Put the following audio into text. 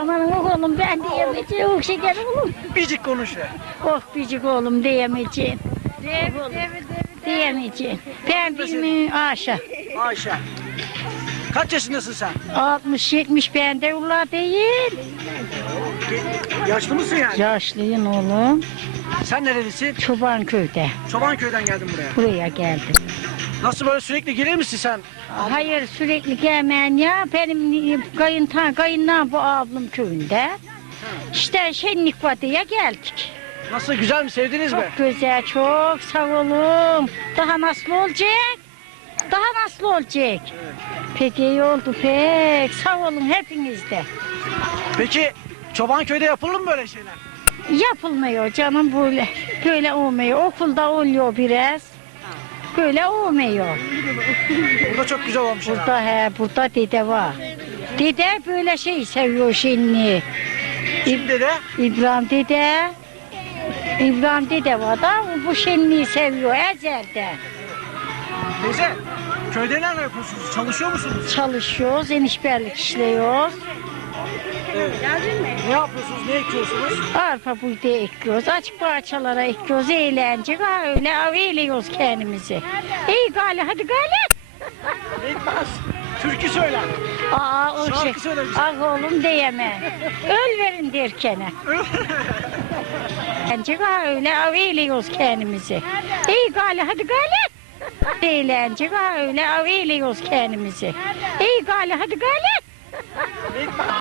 Aman oğlum ben diyemeyeceğim. Şeker oğlum. Bicik konuş ya. Oh bicik oğlum diyemeyeceğim. Diyemeyeceğim. Ben bilmiyorum Aşa. Ayşe. Kaç yaşındasın sen? 60-70 bende ula değil. Yaşlı mısın yani? Yaşlıyım oğlum. Sen nerelisin? Çobanköy'de. Çobanköy'den geldin buraya. Buraya geldim. Nasıl böyle sürekli gelir misin sen? Hayır sürekli gelmeyen ya. Benim kayın, kayınlan bu ablam köyünde. İşte şenlik var diye geldik. Nasıl güzel mi sevdiniz mi? Çok güzel, çok sağ olun. Daha nasıl olacak? Daha nasıl olacak? Pek iyi oldu pek. Sağ olun hepiniz de. Peki Çobanköy'de yapılır mı böyle şeyler? Yapılmıyor canım böyle. Böyle olmuyor. Okulda oluyor biraz. Böyle olmuyor. Burada çok güzel olmuş. Burada he, burada dede var. Dede böyle şey seviyor şimdi. Şimdi de İbrahim dede. İbrahim dede var da bu şenliği seviyor ezelde. teyze köyde ne yapıyorsunuz? Çalışıyor musunuz? Çalışıyoruz, enişberlik işliyoruz. Evet. Ne yapıyorsunuz? Ne ekiyorsunuz? Arpa buğday ekiyoruz, açık parçalara ekiyoruz, eğlence. Ha, öyle eğliyoruz kendimizi. İyi gali, hadi gali. Etmez. Türkü söyle. Aa, o Şarkı şey. söyle bize. Ah oğlum diyeme. Öl verin derkene. Bence ha, öyle eğliyoruz kendimizi. İyi gali, hadi gali. Eğlence ha, öyle eğliyoruz kendimizi. İyi gali, hadi gali. Etmez.